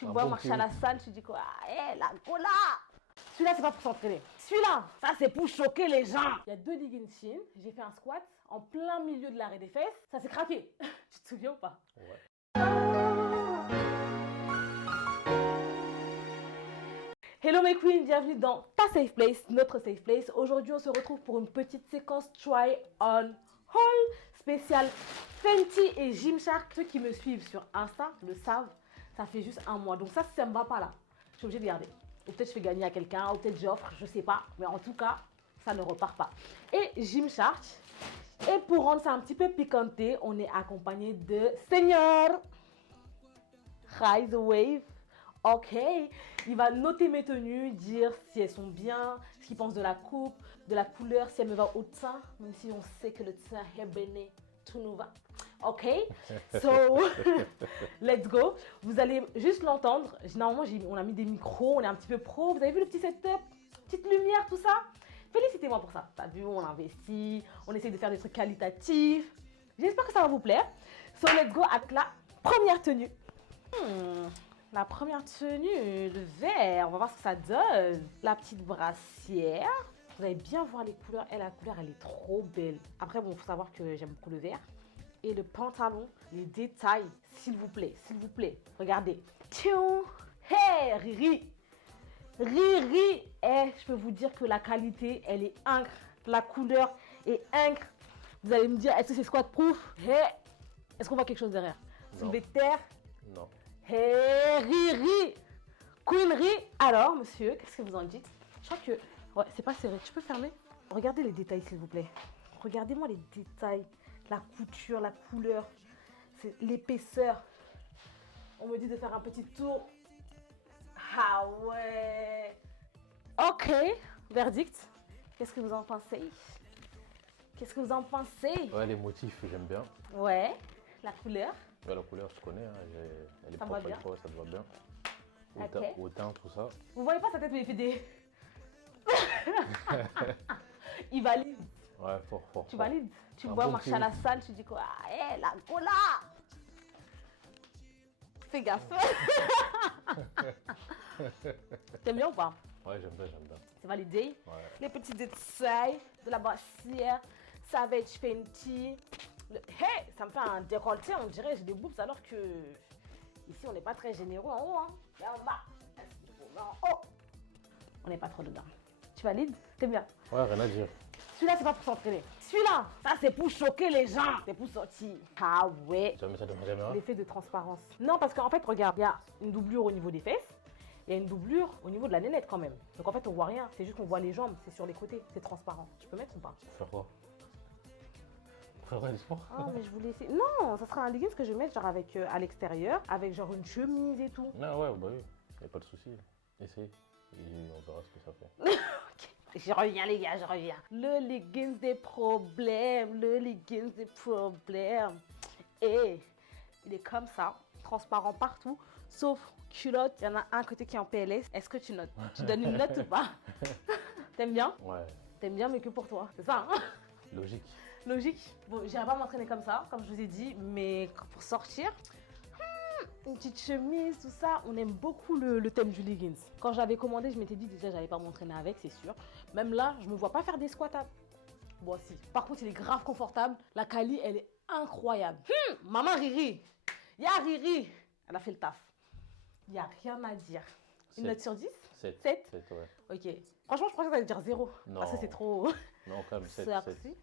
Tu me vois marcher à la salle, tu dis quoi? Hé, la cola! Celui-là, c'est pas pour s'entraîner. Celui-là, ça, c'est pour choquer les gens. Il y a 2 leggings Shein. J'ai fait un squat en plein milieu de l'arrêt des fesses. Ça s'est craqué. Tu te souviens ou pas? Ouais. Hello mes queens, bienvenue dans ta safe place, notre safe place. Aujourd'hui, on se retrouve pour une petite séquence try on haul spéciale Fenty et Gymshark. Ceux qui me suivent sur Insta le savent, ça fait juste un mois. Donc ça, si ça me va pas là, je suis obligée de garder. Ou peut-être je fais gagner à quelqu'un, ou peut-être j'offre, je sais pas. Mais en tout cas, ça ne repart pas. Et Gymshark. Et pour rendre ça un petit peu piquanté, on est accompagné de Seigneur Rise the Wave. Ok, il va noter mes tenues, dire si elles sont bien, ce qu'il pense de la coupe, de la couleur, si elle me va au teint, même si on sait que le teint est béné, tout nous va. Ok, so let's go. Vous allez juste l'entendre. Normalement, on a mis des micros, on est un petit peu pro. Vous avez vu le petit setup, petite lumière, tout ça. Félicitez-moi pour ça. T'as vu, on investit, on essaie de faire des trucs qualitatifs. J'espère que ça va vous plaire. So let's go avec la première tenue. La première tenue, le vert, on va voir ce que ça donne. La petite brassière. Vous allez bien voir les couleurs. Et la couleur, elle est trop belle. Après, bon, il faut savoir que j'aime beaucoup le vert. Et le pantalon, les détails, s'il vous plaît, s'il vous plaît. Regardez. Tchou! Hey, Riri! Riri! Eh, je peux vous dire que la qualité, elle est incre. La couleur est incre. Vous allez me dire, est-ce que c'est squat proof? Hey! Est-ce qu'on voit quelque chose derrière? Soulevé de terre? Non. Hey, Riri! Queen Ri! Alors, monsieur, qu'est-ce que vous en dites? Je crois que... Ouais, c'est pas serré. Tu peux fermer? Regardez les détails, s'il vous plaît. Regardez-moi les détails. La couture, la couleur. C'est l'épaisseur. On me dit de faire un petit tour. Ah ouais! Ok, verdict. Qu'est-ce que vous en pensez? Qu'est-ce que vous en pensez? Ouais, les motifs, j'aime bien. Ouais, la couleur. Ouais, la couleur, je connais. Hein. Elle est Ça me propre, va bien. ça te va bien. Ok. Au teint, tout ça. Vous voyez pas sa tête, mais il fait des... Il valide. Ouais, fort. Tu valides? Tu me Un vois bon marcher petit à la salle, tu dis quoi? Hé, la cola! Fais gaffe. T'aimes bien ou pas? Ouais, j'aime bien. C'est validé. Ouais. Les petits détails de la brassière, Savage Fenty. Hey, ça me fait un décolleté, on dirait j'ai des boobs alors que ici on n'est pas très généreux en haut, hein. Mais en bas, en haut, on n'est pas trop dedans. Tu valides? T'aimes bien? Ouais, rien à dire. Celui-là, c'est pas pour s'entraîner. Celui-là, ça c'est pour choquer les gens. C'est pour sortir. Ah ouais. Jamais ça devrait jamais. L'effet de transparence. Non, parce qu'en fait, regarde, il y a une doublure au niveau des fesses. Il y a une doublure au niveau de la nénette quand même. Donc en fait, on voit rien. C'est juste qu'on voit les jambes. C'est sur les côtés. C'est transparent. Tu peux mettre ou pas? Faire quoi? Faire du sport? Ah, mais je voulais essayer. Non, ça sera un leggings que je vais mettre genre avec à l'extérieur. Avec genre une chemise et tout. Non, ouais, bah oui. Y a pas de souci. Essaye. Et on verra ce que ça fait. Ok. Je reviens les gars, je reviens. Le leggings des problèmes, le leggings des problèmes. Et il est comme ça, transparent partout, sauf culotte. Il y en a un côté qui est en PLS. Est-ce que tu notes? Tu donnes une note ou pas? T'aimes bien? Ouais, T'aimes bien mais que pour toi, c'est ça hein? logique. Logique. Bon, j'irai pas m'entraîner comme ça, comme je vous ai dit, mais pour sortir, une petite chemise, tout ça, on aime beaucoup le thème du leggings. Quand j'avais commandé, je m'étais dit déjà j'allais pas m'entraîner avec, c'est sûr. Même là, je me vois pas faire des squats à... Bon si. Par contre, il est grave confortable. La quali, elle est incroyable. Maman Riri. Ya Riri. Elle a fait le taf. Il n'y a rien à dire. Une note sur 10? 7. 7? 7, ouais. Ok. Franchement, je pensais que t'allais dire 0. Non. Parce que c'est trop... Non, quand même, 7. Merci.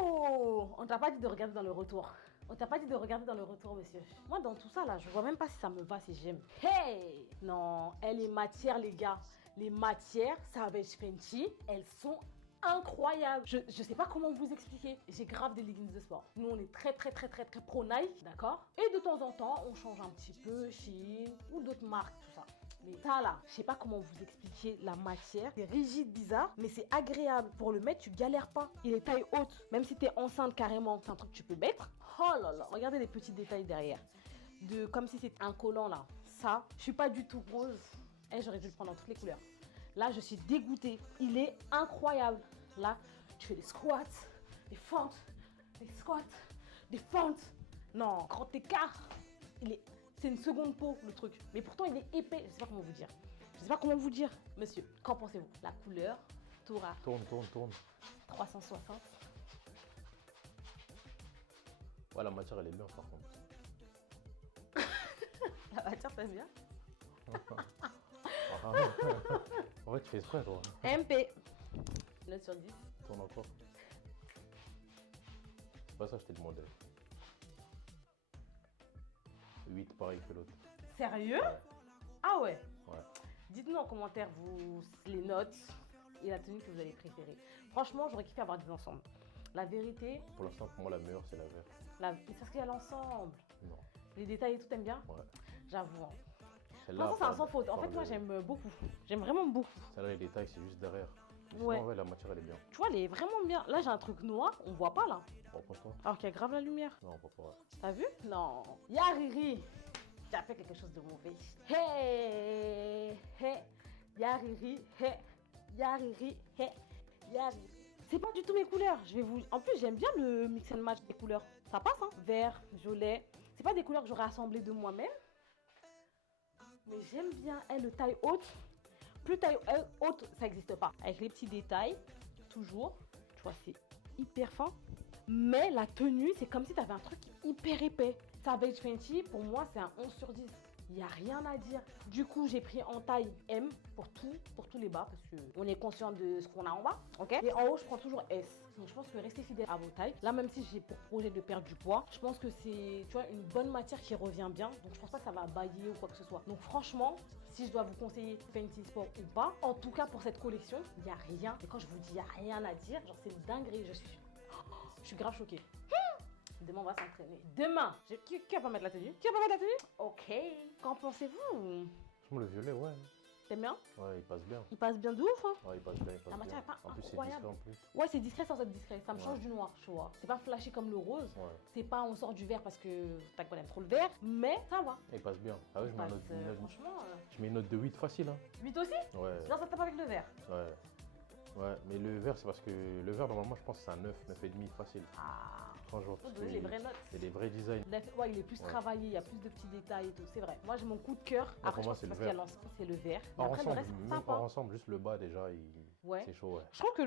Oh, on t'a pas dit de regarder dans le retour. On t'a pas dit de regarder dans le retour, monsieur. Moi, dans tout ça, là, je vois même pas si ça me va, si j'aime. Hey! Non, les matières, les gars. Les matières, Savage Fenty, elles sont incroyables. Je sais pas comment vous expliquer. J'ai grave des leggings de sport. Nous, on est très pro Nike, d'accord? Et de temps en temps, on change un petit peu Shein ou d'autres marques, tout ça. Mais ça là, je sais pas comment vous expliquer la matière. C'est rigide, bizarre, mais c'est agréable. Pour le mettre, tu galères pas. Il est taille haute. Même si t'es enceinte carrément, c'est un truc que tu peux mettre. Oh là là, regardez les petits détails derrière. Comme si c'était un collant là. Ça, je suis pas du tout rose. Et j'aurais dû le prendre dans toutes les couleurs. Là, je suis dégoûtée. Il est incroyable. Là, tu fais des squats, des fentes, des squats, des fentes. Non, grand écart. Il est C'est une seconde peau, le truc. Mais pourtant, il est épais. Je sais pas comment vous dire. Je sais pas comment vous dire. Monsieur, qu'en pensez-vous? La couleur, Tora Tourne. 360. Ouais, la matière, elle est bien, par contre. La matière, t'aimes bien? En fait, tu fais exprès, toi. MP. Note sur 10. Tourne encore. C'est pas ça que je t'ai demandé. 8, pareil que l'autre. Sérieux? Ouais. Ah ouais. Ouais. Dites-nous en commentaire les notes et la tenue que vous avez préférée. Franchement, j'aurais kiffé avoir des ensembles. La vérité, Pour l'instant, pour moi, la meilleure, c'est la verte. c'est parce qu'il y a l'ensemble. Non. Les détails et tout, t'aimes bien? Ouais. J'avoue. Hein. Celle-là, Franchement, c'est un sans faute. En enfin, fait, moi, j'aime beaucoup. J'aime vraiment beaucoup. Celle-là, les détails, c'est juste derrière. Mais Ouais. sinon, ouais, la matière, elle est bien. Tu vois, elle est vraiment bien. Là, j'ai un truc noir, on voit pas là. On pense pas? Alors qu'il y a grave la lumière. Non, on pense pas. T'as vu? Non. Yariri, tu as fait quelque chose de mauvais. Hey, hey, Yariri, hey, Yariri, hey, Yariri. C'est pas du tout mes couleurs. Je vais vous. En plus, j'aime bien le mix and match des couleurs. Ça passe, hein? Vert, violet. C'est pas des couleurs que j'aurais assemblées de moi-même. Mais j'aime bien. Le taille haute. Plus taille haute, ça n'existe pas. Avec les petits détails, toujours. Tu vois, c'est hyper fin. Mais la tenue, c'est comme si tu avais un truc hyper épais. Savage Fenty, pour moi, c'est un 11 sur 10. Il n'y a rien à dire. Du coup, j'ai pris en taille M pour tous les bas, parce qu'on est conscient de ce qu'on a en bas. Ok. Et en haut, je prends toujours S. Donc, je pense que restez fidèle à vos tailles. Là, même si j'ai pour projet de perdre du poids, je pense que c'est, tu vois, une bonne matière qui revient bien. Donc, je pense pas que ça va bailler ou quoi que ce soit. Donc, franchement, si je dois vous conseiller Fenty Sport ou pas, en tout cas pour cette collection, il n'y a rien. Et quand je vous dis il n'y a rien à dire, genre, c'est une dinguerie. Je suis grave choquée. Demain, on va s'entraîner. Demain, qui va pas mettre la tenue? Qui va pas mettre la tenue? Ok. Qu'en pensez-vous? Franchement, le violet, ouais. T'aimes bien? Ouais, il passe bien. Il passe bien de ouf, hein? Ouais, il passe bien, il passe La matière bien. est pas En plus, c'est incroyable. discret en plus. Ouais, c'est discret sans être discret. Ça me Ouais. change du noir, tu vois. C'est pas flashé comme le rose. Ouais. C'est pas on sort du vert parce que ta gueule aime trop le vert. Mais ça va. Il passe bien. Ah ouais, Il je mets, passe, une note, franchement. je mets une note de 8 facile, hein. 8 aussi? Ouais. Non, ça tape avec le vert. Ouais. Ouais, mais le vert, c'est parce que le vert, normalement, je pense que c'est un 9, 9,5 facile. Ah. Franchement, Faut parce donner que les vraies notes. c'est des vrais designs. Ouais, il est plus Ouais. travaillé, il y a plus de petits détails et tout, c'est vrai. Moi j'ai mon coup de cœur. pour Après, je moi, pense c'est que le parce qu'il y a vert. l'ensemble, c'est le vert. Mais Hors après, le ensemble, reste, c'est même sympa. hors ensemble, juste le bas déjà, Ouais. c'est chaud, ouais. Je trouve que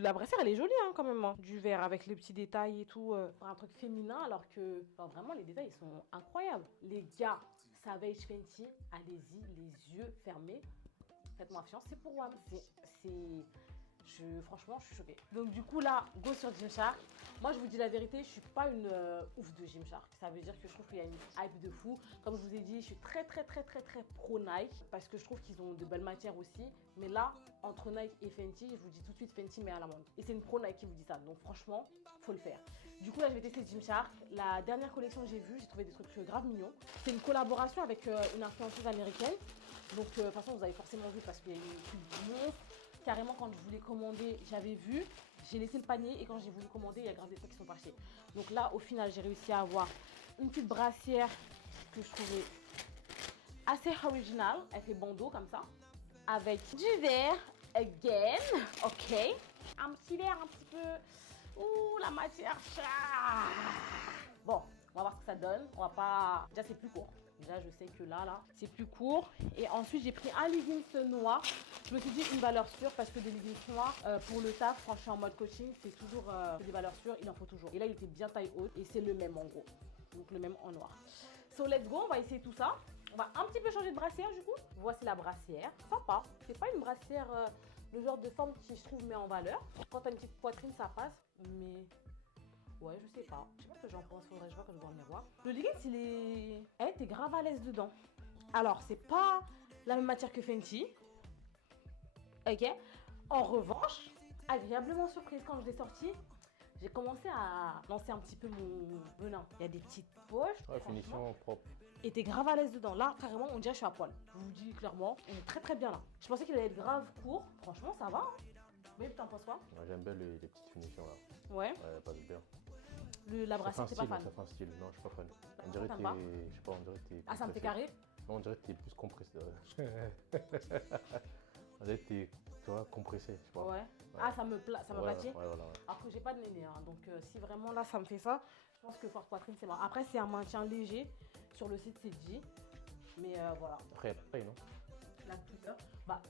la brassière elle est jolie hein, quand même, hein. Du vert avec les petits détails et tout. Un truc féminin alors que enfin, vraiment les détails ils sont incroyables. Les gars, Savage Fenty, allez-y, les yeux fermés. Faites-moi confiance, c'est pour moi. Franchement, je suis choquée. Donc du coup là, go sur Gymshark. Moi je vous dis la vérité, je suis pas une ouf de Gymshark. Ça veut dire que je trouve qu'il y a une hype de fou. Comme je vous ai dit, je suis très pro Nike parce que je trouve qu'ils ont de belles matières aussi. Mais là, entre Nike et Fenty, je vous dis tout de suite Fenty met à l'amende. Et c'est une pro Nike qui vous dit ça. Donc franchement, faut le faire. Du coup là, je vais tester Gymshark. La dernière collection que j'ai vue, j'ai trouvé des trucs grave mignons. C'est une collaboration avec une influenceuse américaine. Donc de toute façon, vous avez forcément vu parce qu'il y a une pub monstre. Carrément, quand je voulais commander, j'avais vu, j'ai laissé le panier et quand j'ai voulu commander, il y a grave des trucs qui sont passés. Donc là, au final, j'ai réussi à avoir une petite brassière que je trouvais assez originale. Elle fait bandeau comme ça, avec du vert, again, ok. Un petit vert un petit peu, ouh, la matière, bon, on va voir ce que ça donne. On va pas, déjà c'est plus court. Déjà, je sais que là, c'est plus court. Et ensuite, j'ai pris un leggings noir. Je me suis dit une valeur sûre parce que des leggings noirs, pour le taf, quand je suis en mode coaching, c'est toujours des valeurs sûres, il en faut toujours. Et là, il était bien taille haute et c'est le même en gros. Donc, le même en noir. So, let's go, on va essayer tout ça. On va un petit peu changer de brassière du coup. Voici la brassière. Sympa. C'est pas une brassière, le genre de forme qui, je trouve, met en valeur. Quand t'as une petite poitrine, ça passe. Mais... ouais, je sais pas. Je sais pas ce que j'en pense. Faudrait que je vois quand je vois le miroir. Le leggings, il est... eh, t'es grave à l'aise dedans. Alors, c'est pas la même matière que Fenty. Ok. En revanche, agréablement surprise quand je l'ai sorti, j'ai commencé à lancer un petit peu mon venin. Il y a des petites poches. Ouais, finition propre. Et t'es grave à l'aise dedans. Là, carrément, on dirait que je suis à poil. Je vous dis clairement, on est très bien là. Je pensais qu'il allait être grave court. Franchement, ça va. Hein. Mais t'en penses quoi? Ouais, j'aime bien les petites finitions là. Ouais. Ouais, elle passe bien. La brassière, t'es pas fan? Ça fait un style, non, je suis pas fan. On dirait que T'aimes pas? t'es, je sais pas, on dirait que t'es... Ah, ça me fait compressé. carré? Non, on dirait que t'es plus compressé. On dirait que t'es, tu vois, compressé, je sais pas. Ouais. Ah, ça me platit? Ouais, voilà, ouais. Alors que j'ai pas de néné, hein. Donc si vraiment là ça me fait ça, je pense que forte poitrine c'est mort. Après c'est un maintien léger Sur le site, c'est dit. Mais voilà. Après, après, non? La couleur, bah,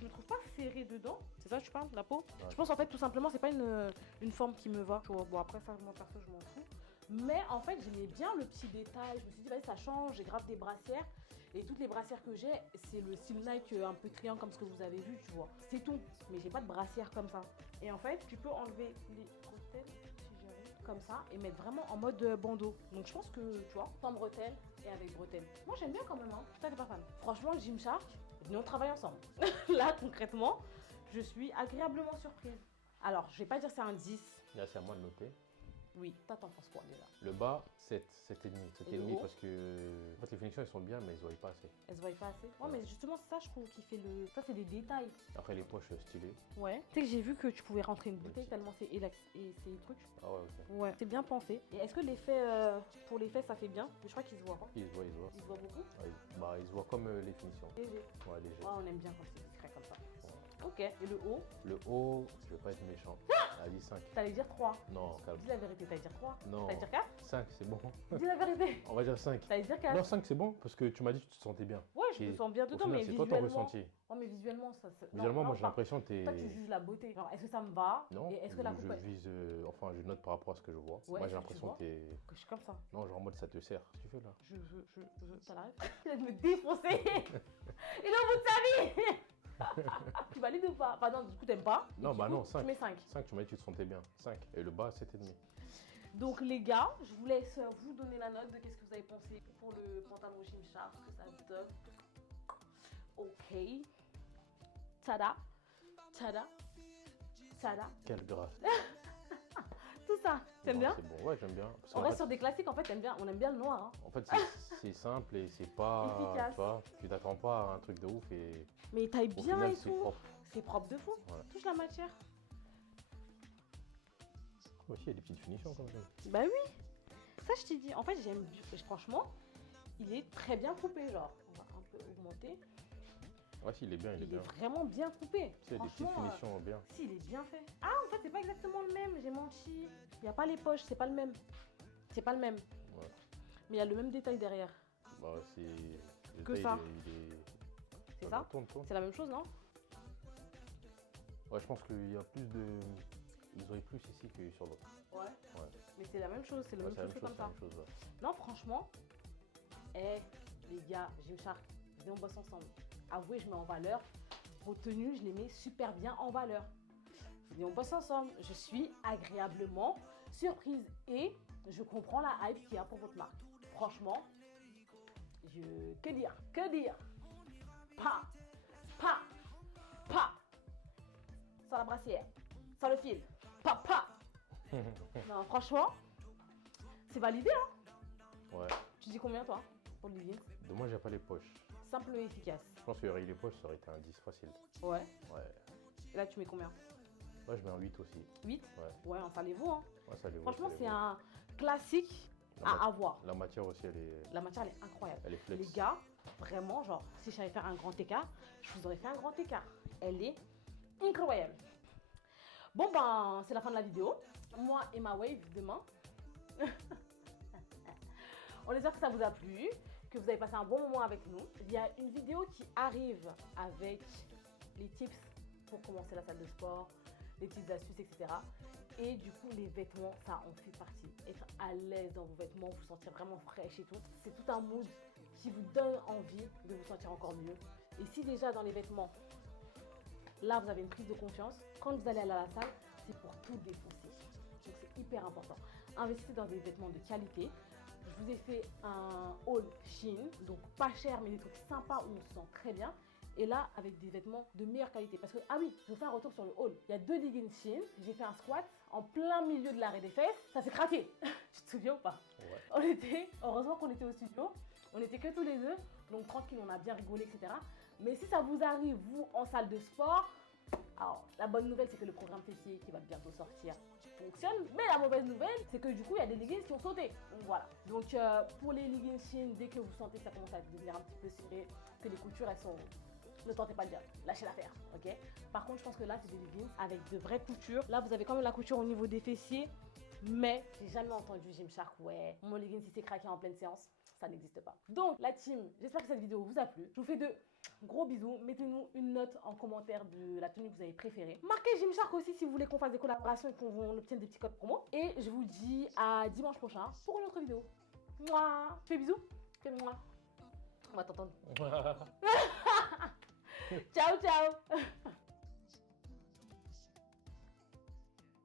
je me trouve pas serrée dedans. C'est ça que tu parles, la peau? Ouais. Je pense en fait tout simplement c'est pas une forme qui me va. Tu vois, bon après ça moi perso je m'en fous. Mais en fait j'aimais bien le petit détail. Je me suis dit vas-y ça change, j'ai grave des brassières. Et toutes les brassières que j'ai, c'est le style Nike un peu triangle comme ce que vous avez vu, tu vois. C'est tout. Mais j'ai pas de brassière comme ça. Et en fait tu peux enlever les bretelles si j'arrive comme ça et mettre vraiment en mode bandeau. Donc je pense que tu vois, sans bretelles et avec bretelles. Moi j'aime bien quand même, hein. Putain t'es pas fan. Franchement Gymshark, venez on travaille ensemble. Là concrètement, je suis agréablement surprise. Alors je vais pas dire c'est un 10. Là, c'est à moi de noter. Oui, toi t'en penses quoi déjà? Le bas, 7, 7,5. Et le haut 7,5 parce que en fait, les finitions elles sont bien, mais ils ne se voient pas assez. Elle se voit pas assez? Ouais, mais justement c'est ça je trouve qui fait le... Ça c'est des détails. Après, les poches stylées. Ouais. Tu sais que j'ai vu que tu pouvais rentrer une bouteille tellement c'est élax et c'est trucs. Ah ouais, ok. Ouais, c'est bien pensé. Et est-ce que l'effet pour les fesses ça fait bien? Je crois qu'il se voit pas. Il se voit, il se voit. Il se voit beaucoup? Ouais, bah, il se voit comme les finitions. Léger. Ouais, léger. Ouais, on aime bien quand c'est discret comme ça. Ok. Et le haut? Le haut, je vais pas être méchant. Allez, 5. T'allais dire 3. Non, calme. Dis la vérité, t'allais dire 3. Non. T'allais dire 4? 5, c'est bon. Dis la vérité. On va dire 5. T'allais dire 4. Non, 5, c'est bon, parce que tu m'as dit que tu te sentais bien. Ouais, je me Et sens bien au dedans, final, mais c'est toi ton visuellement. ressenti. Oh, mais visuellement, ça. Visuellement, non, moi, j'ai pas. l'impression que t'es. Toi, tu juges la beauté. Genre, est-ce que ça me va? Non, Et est-ce que la coupe. je vise. Enfin, je note par rapport à ce que je vois. Ouais, moi, est-ce j'ai que tu l'impression vois que t'es. Que je suis comme ça. Non, genre en mode ça te sert. Tu fais là. Je veux. Ça l'arrive? Il vient de me défoncer. Il est au bout de sa vie. Tu valides ou pas? Enfin, non, du coup, t'aimes pas. Et Non, du bah coup, non, 5. Tu mets 5. 5, tu m'as dit que tu te sentais bien. 5. Et le bas, 7,5. Donc, les gars, je vous laisse vous donner la note de qu'est-ce que vous avez pensé pour le pantalon Gymshark, que ça donne. Ok. Tada. Tada. Tada. Quel graphe. Tout ça. T'aimes Non, bien? C'est bon, ouais, j'aime bien. Parce On qu'en reste fait- sur des classiques, en fait, t'aimes bien. On aime bien le noir. Hein. En fait, c'est simple et c'est pas. Efficace. Tu vois, tu t'attends pas à un truc de ouf et Mais il taille au bien final, et c'est tout. propre. C'est propre de fou. Ouais. Touche la matière. Aussi, il y a des petites finitions quand même. Bah oui. Ça, je t'ai dit. En fait, j'aime. Franchement, il est très bien coupé. Genre, on va un peu augmenter. Ouais, si, il est bien, il est Il est bien. vraiment bien coupé. Tu sais, il y a des petites Franchement, finitions bien. si, il est bien fait. Ah, en fait, c'est pas exactement le même. J'ai menti. Il n'y a pas les poches, c'est pas le même. C'est pas le même. Ouais. Mais il y a le même détail derrière. Bah, c'est. le Que taille, ça. il est. C'est Bah, ça? Tourne, tourne. C'est la même chose, non? Ouais, je pense qu'il y a plus de. Ils auraient plus ici que sur l'autre. Ouais. Ouais. Mais c'est la même chose, c'est la Ouais, même c'est la chose même que chose, comme c'est la ça. même chose. Ouais. Non, franchement, les gars, Gymshark, venez on bosse ensemble. Avouez, je mets en valeur. Vos tenues, je les mets super bien en valeur. Venez on bosse ensemble. Je suis agréablement surprise et je comprends la hype qu'il y a pour votre marque. Franchement, que dire? Que dire? Pas, pas, pas. Sans la brassière, sans le fil. Pas. Non, franchement, c'est validé, hein? Ouais. Tu dis combien, toi, pour le legging? Dommage, il n'y a pas les poches. Simple et efficace. Je pense qu'il y aurait eu les poches, ça aurait été un 10 facile. Ouais. Ouais. Et là, tu mets combien? Moi, je mets un 8 aussi. 8? Ouais. Ouais, installez-vous, hein. Ouais, ça les vaut, Franchement, ça les c'est vaut. un classique à avoir. La matière aussi, elle est, La matière, elle est incroyable. elle est flex. Les gars, vraiment, genre, si j'allais faire un grand écart, je vous aurais fait un grand écart. Elle est incroyable. Bon, ben, c'est la fin de la vidéo. Moi et ma wave demain. On espère que ça vous a plu, que vous avez passé un bon moment avec nous. Il y a une vidéo qui arrive avec les tips pour commencer la salle de sport, les petites astuces, etc. Et du coup, les vêtements, ça en fait partie. Être à l'aise dans vos vêtements, vous sentir vraiment fraîche et tout. C'est tout un mood qui vous donne envie de vous sentir encore mieux. Et si déjà dans les vêtements, là, vous avez une prise de confiance, quand vous allez aller à la salle, c'est pour tout défoncer. Donc, c'est hyper important. Investissez dans des vêtements de qualité. Je vous ai fait un haul Shein, donc pas cher, mais des trucs sympas où on se sent très bien. Et là, avec des vêtements de meilleure qualité. Parce que, ah oui, je vous fais un retour sur le haul. Il y a 2 leggings Shein. J'ai fait un squat en plein milieu de l'arrêt des fesses. Ça s'est craqué. Tu te souviens ou pas? Ouais. Heureusement qu'on était au studio. On était que tous les deux. Donc tranquille, on a bien rigolé, etc. Mais si ça vous arrive, vous, en salle de sport, alors la bonne nouvelle, c'est que le programme fessier qui va bientôt sortir fonctionne. Mais la mauvaise nouvelle, c'est que du coup, il y a des leggings qui ont sauté. Donc voilà. Donc pour les leggings Shein, dès que vous sentez que ça commence à devenir un petit peu serré, que les coutures, elles sont... Ne tentez pas de dire, lâchez l'affaire, ok? Par contre, je pense que là, c'est des leggings avec de vraies coutures. Là, vous avez quand même la couture au niveau des fessiers, mais j'ai jamais entendu Gymshark, ouais, mon legging, si c'est craqué en pleine séance, ça n'existe pas. Donc la team, j'espère que cette vidéo vous a plu. Je vous fais de gros bisous. Mettez-nous une note en commentaire de la tenue que vous avez préférée. Marquez Gymshark aussi si vous voulez qu'on fasse des collaborations et qu'on obtienne des petits codes promo. Et je vous dis à dimanche prochain pour une autre vidéo. Mouah. Fais bisous. Fais moi. On va t'entendre.